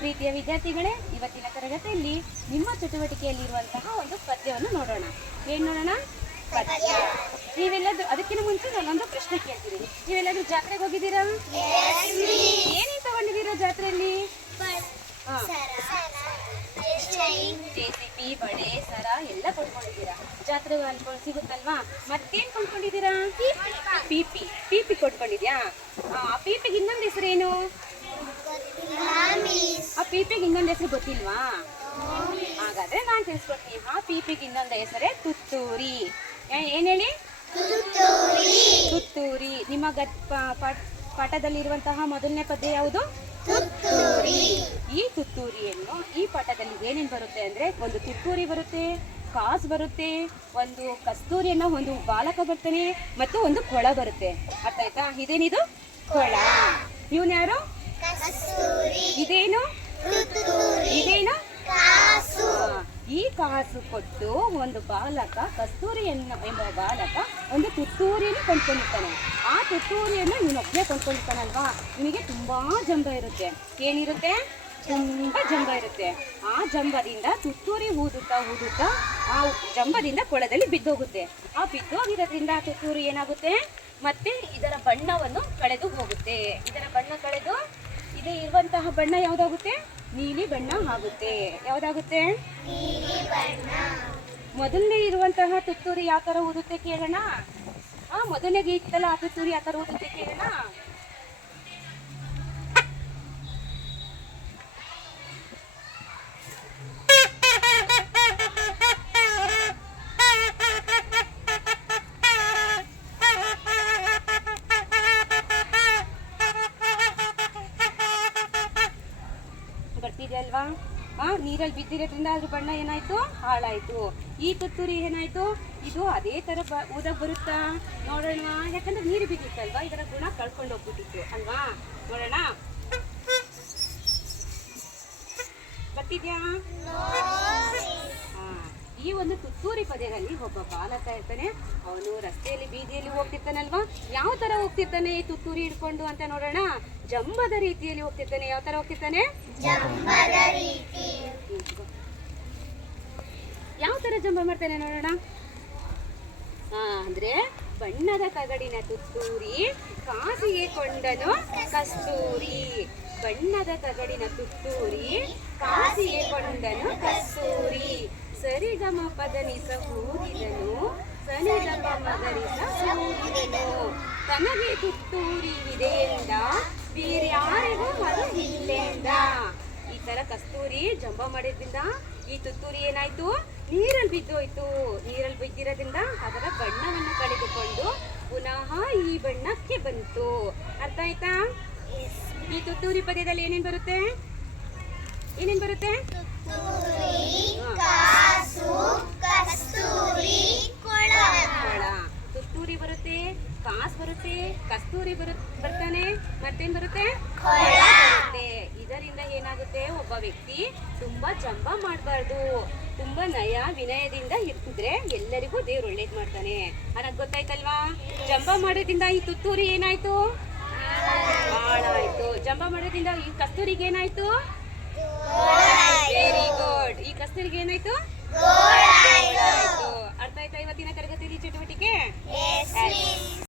ಪ್ರೀತಿಯ ವಿದ್ಯಾರ್ಥಿಗಳೇ, ಇವತ್ತಿನ ತರಗತಿಯಲ್ಲಿ ನಿಮ್ಮ ಚಟುವಟಿಕೆಯಲ್ಲಿರುವಂತಹ ಒಂದು ಪದ್ಯವನ್ನು ನೋಡೋಣ. ಏನು ನೋಡೋಣ? ಪದ್ಯ. ನೀವೆಲ್ಲರೂ ಅದಕ್ಕಿಂತ ಮುಂಚೆ ನಾನೊಂದು ಪ್ರಶ್ನೆ ಕೇಳ್ತೀನಿ. ನೀವೆಲ್ಲರೂ ಜಾತ್ರೆಗೆ ಹೋಗಿದ್ದೀರಾ? ಏನೇನು ತಗೊಂಡಿದ್ದೀರಾ ಜಾತ್ರೆಯಲ್ಲಿ? JCB, ಬಳೆ, ಸರ ಎಲ್ಲ ಕೊಂಡ್ಕೊಂಡಿದ್ದೀರಾ. ಜಾತ್ರೆ ಸಿಗುತ್ತಲ್ವಾ? ಮತ್ತೇನ್ ಕೊಂಡ್ಕೊಂಡಿದ್ದೀರಾ? ಪಿಪಿ ಕೊಟ್ಕೊಂಡಿದ್ಯಾ? ಆ ಪಿಪಿಗೆ ಇನ್ನೊಂದು ಹೆಸರೇನು? ಆ ಪಿಪಿಗೆ ಇನ್ನೊಂದು ಹೆಸರು ಗೊತ್ತಿಲ್ವಾ? ಹಾಗಾದ್ರೆ ನಾನು ತಿಳಿಸ್ಕೊಡ್ತೀನಿ. ಆ ಪಿಪಿಗೆ ಇನ್ನೊಂದು ಹೆಸರೇ ತುತ್ತೂರಿ. ಏನ್ ಹೇಳಿ? ತುತ್ತೂರಿ. ನಿಮ್ಮ ಪಾಠದಲ್ಲಿರುವಂತಹ ಮೊದಲನೇ ಪದ್ಯ ಯಾವುದು? ಈ ತುತ್ತೂರಿಯನ್ನು ಈ ಪಾಠದಲ್ಲಿ ಏನೇನು ಬರುತ್ತೆ ಅಂದ್ರೆ, ಒಂದು ತುತ್ತೂರಿ ಬರುತ್ತೆ, ಕಾಸು ಬರುತ್ತೆ, ಒಂದು ಕಸ್ತೂರಿ ಅನ್ನೋ ಒಂದು ಬಾಲಕ ಬರ್ತಾನೆ, ಮತ್ತು ಒಂದು ಕೊಳ ಬರುತ್ತೆ. ಅರ್ಥ ಆಯ್ತಾ? ಇದೇನಿದು? ಕೊಳ. ಇವನ್ ಯಾರು? ಇದೇನು? ಇದೇನು? ಈ ಕಾಸು ಕೊಟ್ಟು ಒಂದು ಬಾಲಕ, ಕಸ್ತೂರಿ ಎಂಬ ಬಾಲಕ ಒಂದು ತುತ್ತೂರಿಯನ್ನು ಕೊಂಡ್ಕೊಂಡಿರ್ತಾನೆ. ಆ ತುತ್ತೂರಿಯನ್ನು ಇವನೊಬ್ಬನೇ ಕೊಂಡ್ಕೊಂಡಿರ್ತಾನಲ್ವಾ, ಇವನಿಗೆ ತುಂಬಾ ಜಂಬ ಇರುತ್ತೆ. ಏನಿರುತ್ತೆ? ತುಂಬಾ ಜಂಬ ಇರುತ್ತೆ. ಆ ಜಂಬದಿಂದ ತುತ್ತೂರಿ ಊದುತ್ತಾ ಆ ಜಂಬದಿಂದ ಕೊಳದಲ್ಲಿ ಬಿದ್ದೋಗುತ್ತೆ. ಆ ಬಿದ್ದೋಗಿರೋದ್ರಿಂದ ಆ ತುತ್ತೂರಿ ಏನಾಗುತ್ತೆ? ಮತ್ತೆ ಇದರ ಬಣ್ಣವನ್ನು ಕಳೆದು ಹೋಗುತ್ತೆ. ಇದರ ಬಣ್ಣ ಕಳೆದು ಇದೇ ಇರುವಂತಹ ಬಣ್ಣ ಯಾವ್ದಾಗುತ್ತೆ? ನೀಲಿ ಬಣ್ಣ ಆಗುತ್ತೆ. ಯಾವ್ದಾಗುತ್ತೆ? ಮೊದಲನೇ ಇರುವಂತಹ ತುತ್ತೂರಿ ಯಾವ ತರ ಊದುತ್ತೆ ಕೇಳೋಣ. ಮೊದಲನೇ ಇತ್ತಲ್ಲ ಆ ತುತ್ತೂರಿ ಯಾವ ತರ ಊದುತ್ತೆ ಕೇಳೋಣ. ಬರ್ತಿದೆಯಲ್ವಾ? ನೀರಲ್ಲಿ ಬಿದ್ದಿರೋದ್ರಿಂದ ಅದ್ರ ಬಣ್ಣ ಏನಾಯ್ತು? ಹಾಳಾಯ್ತು. ಈ ತುತ್ತೂರಿ ಏನಾಯ್ತು? ಇದು ಅದೇ ತರ ಊದಕ್ ಬರುತ್ತಾ ನೋಡೋಣ. ಯಾಕಂದ್ರೆ ನೀರು ಬಿದ್ದಿತ್ತಲ್ವಾ, ಇದರ ಗುಣ ಕಳ್ಕೊಂಡು ಹೋಗ್ಬಿಟ್ಟಿತ್ತು ಅಲ್ವಾ? ನೋಡೋಣ. ಬರ್ತಿದ್ಯಾ? ಈ ಒಂದು ತುತ್ತೂರಿ ಪದ್ಯದಲ್ಲಿ ಒಬ್ಬ ಬಾಲಕ ಇರ್ತಾನೆ. ಅವನು ರಸ್ತೆಯಲ್ಲಿ ಬೀದಿಯಲ್ಲಿ ಹೋಗ್ತಿರ್ತಾನಲ್ವಾ. ಯಾವ ತರ ಹೋಗ್ತಿರ್ತಾನೆ ಈ ತುತ್ತೂರಿ ಹಿಡ್ಕೊಂಡು ಅಂತ ನೋಡೋಣ. ಜಂಬದ ರೀತಿಯಲ್ಲಿ ಹೋಗ್ತಿರ್ತಾನೆ. ಯಾವ ತರ ಹೋಗ್ತಿರ್ತಾನೆ? ಯಾವ ತರ ಜಂಬ ಮಾಡ್ತಾನೆ ನೋಡೋಣ. ಅಂದ್ರೆ ಬಣ್ಣದ ತಗಡಿನ ತುತ್ತೂರಿ ಕಾಸಿಗೆ ಕೊಂಡನು ಕಸ್ತೂರಿ. ಬಣ್ಣದ ತಗಡಿನ ತುತ್ತೂರಿ ಕಾಸಿಗೆ ಕೊಂಡನು ಕಸ್ತೂರಿ. ಸರಿಗಮ ಪದನಿಸ ಊದಿದನು, ಸನಿಗಮ ಮಗರಿಸ ಊದಿದನು. ತನಗೆ ತುತ್ತೂರಿ ಇದೆಯಿಂದ ಬೇರ್ಯಾರಿಗೂ ಅದು ಇಲ್ಲೆಂದ. ಈ ತರ ಕಸ್ತೂರಿ ಜಂಬ ಮಾಡಿದ್ರಿಂದ ಈ ತುತ್ತೂರಿ ಏನಾಯ್ತು? ನೀರಲ್ಲಿ ಬಿದ್ದೋಯ್ತು. ನೀರಲ್ಲಿ ಬಿದ್ದಿರೋದ್ರಿಂದ ಅದರ ಬಣ್ಣವನ್ನು ಕಳೆದುಕೊಂಡು ಪುನಃ ಈ ಬಣ್ಣಕ್ಕೆ ಬಂತು. ಅರ್ಥ ಆಯ್ತಾ? ಈ ತುತ್ತೂರಿ ಪದ್ಯದಲ್ಲಿ ಏನೇನ್ ಬರುತ್ತೆ? ಏನೇನ್ ಬರುತ್ತೆ? ತುತ್ತೂರಿ ಬರುತ್ತೆ, ಕಾಸು ಬರುತ್ತೆ, ಕಸ್ತೂರಿ ಬರ್ತಾನೆ, ಮತ್ತೇನ್ ಬರುತ್ತೆ? ಬರುತ್ತೆ. ಇದರಿಂದ ಏನಾಗುತ್ತೆ? ಒಬ್ಬ ವ್ಯಕ್ತಿ ತುಂಬಾ ಜಂಬ ಮಾಡಬಾರ್ದು, ತುಂಬಾ ನಯ ವಿನಯದಿಂದ ಇರ್ತಿದ್ರೆ ಎಲ್ಲರಿಗೂ ದೇವ್ರು ಒಳ್ಳೇದ್ ಮಾಡ್ತಾನೆ ಅನ್ನೋದು ಗೊತ್ತಾಯ್ತಲ್ವಾ? ಜಂಬ ಮಾಡೋದ್ರಿಂದ ಈ ತುತ್ತೂರಿ ಏನಾಯ್ತು? ಹಾಳಾಯ್ತು. ಜಂಬ ಮಾಡೋದ್ರಿಂದ ಈ ಕಸ್ತೂರಿಗೆ ಏನಾಯ್ತು? Very good. ಈ ಕಸ್ತೂರಿಗೆ ಏನಾಯ್ತು? ಅರ್ಥ ಆಯ್ತಾ ಇವತ್ತಿನ ತರಗತಿಯಲ್ಲಿ ಚಟುವಟಿಕೆ?